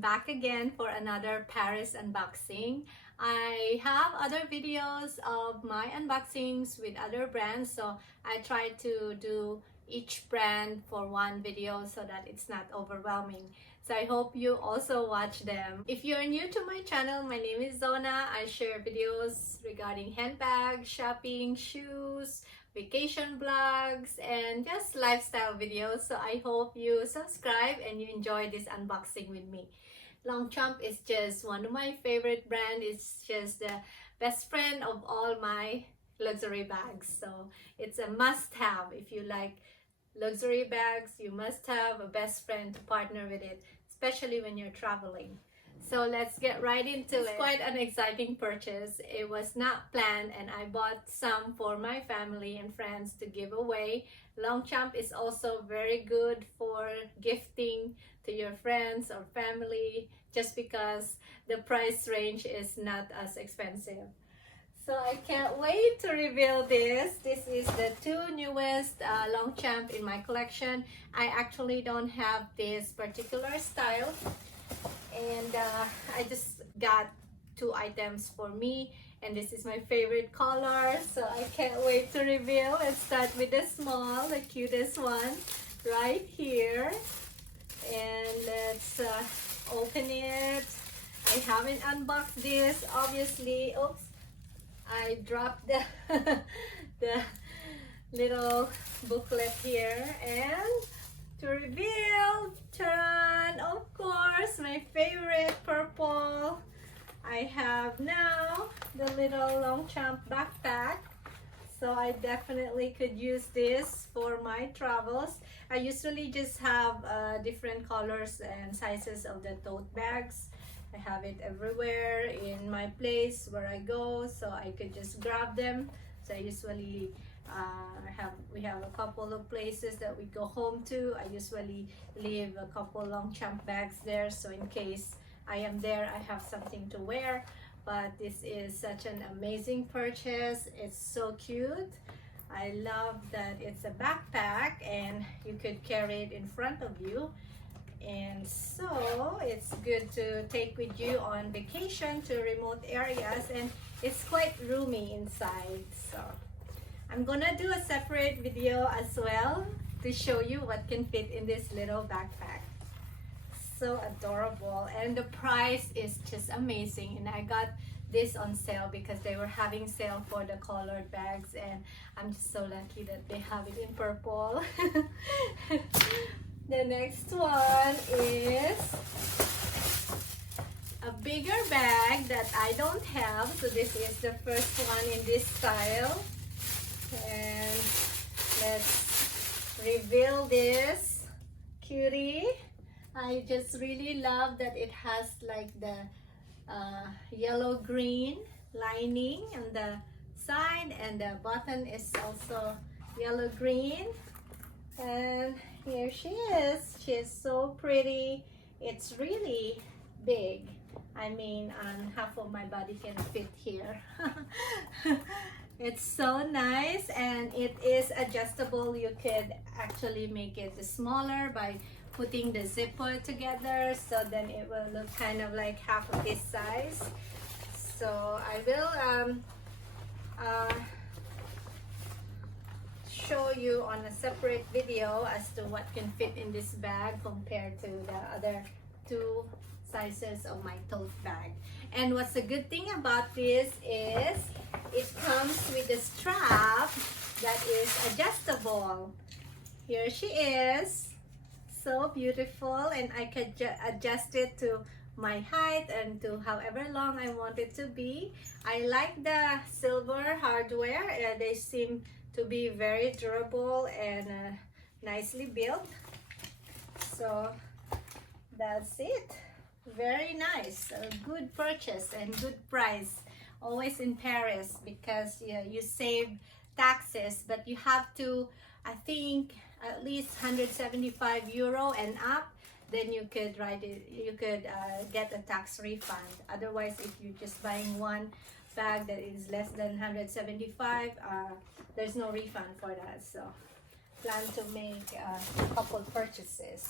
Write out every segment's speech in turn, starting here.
back again for another Paris unboxing. I have other videos of my unboxings with other brands, so I try to do each brand for one video so that it's not overwhelming. So I hope you also watch them. If you're new to my channel, my name is Zona. I share videos regarding handbags, shopping, shoes, vacation vlogs, and just lifestyle videos. So I hope you subscribe and you enjoy this unboxing with me. Longchamp is just one of my favorite brands. It's just the best friend of all my luxury bags. So it's a must-have. If you like luxury bags, you must have a best friend to partner with it, especially when you're traveling. So let's get right into it. It's quite an exciting purchase. It was not planned, and I bought some for my family and friends to give away. Longchamp is also very good for gifting to your friends or family, just because the price range is not as expensive. So I can't wait to reveal this. This is the two newest Longchamp in my collection. I actually don't have this particular style, and I just got two items for me, and this is my favorite color, so I can't wait to reveal. Let's start with the small, the cutest one right here, and let's open it. I haven't unboxed this, obviously. Oops, I dropped the the little booklet here, and to reveal, turn, of course, my favorite purple. I have now the little Longchamp backpack, so I definitely could use this for my travels. I usually just have different colors and sizes of the tote bags. I have it everywhere in my place where I go, so I could just grab them. So I usually we have a couple of places that we go home to. I usually leave a couple Longchamp bags there, so in case I am there, I have something to wear. But this is such an amazing purchase. It's so cute. I love that it's a backpack and you could carry it in front of you, and so it's good to take with you on vacation to remote areas, and it's quite roomy inside. So I'm gonna do a separate video as well to show you what can fit in this little backpack. So adorable, and the price is just amazing. And I got this on sale because they were having sale for the colored bags, and I'm just so lucky that they have it in purple. The next one is a bigger bag that I don't have, so this is the first one in this style. And let's reveal this cutie. I just really love that it has like the yellow green lining on the side, and the button is also yellow green. And here she is. She is so pretty. It's really big. I mean, half of my body can fit here. It's so nice, and it is adjustable. You could actually make it smaller by putting the zipper together, so then it will look kind of like half of this size. So I will show you on a separate video as to what can fit in this bag compared to the other two sizes of my tote bag. And what's the good thing about this is it comes with a strap that is adjustable. Here she is, so beautiful, and I could adjust it to my height and to however long I want it to be. I like the silver hardware. They seem to be very durable and nicely built. So that's it. Very nice. A good purchase and good price. Always in Paris, because you save taxes, but you have to, I think, at least 175 euro and up, then you could get a tax refund. Otherwise, if you're just buying one bag that is less than 175, there's no refund for that. So plan to make a couple purchases.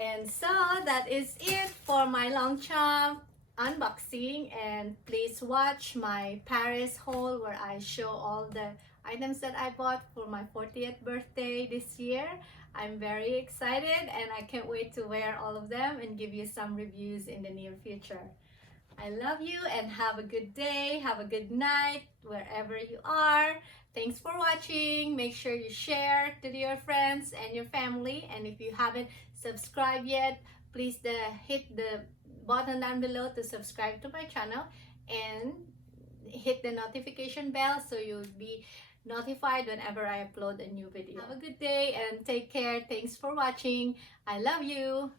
And so that is it for my Longchamp unboxing, and please watch my Paris haul where I show all the items that I bought for my 40th birthday this year. I'm very excited and I can't wait to wear all of them and give you some reviews in the near future. I love you and have a good day, have a good night wherever you are. Thanks for watching. Make sure you share to your friends and your family, and if you haven't subscribed yet, please hit the button down below to subscribe to my channel and hit the notification bell so you'll be notified whenever I upload a new video. Have a good day and take care. Thanks for watching. I love you.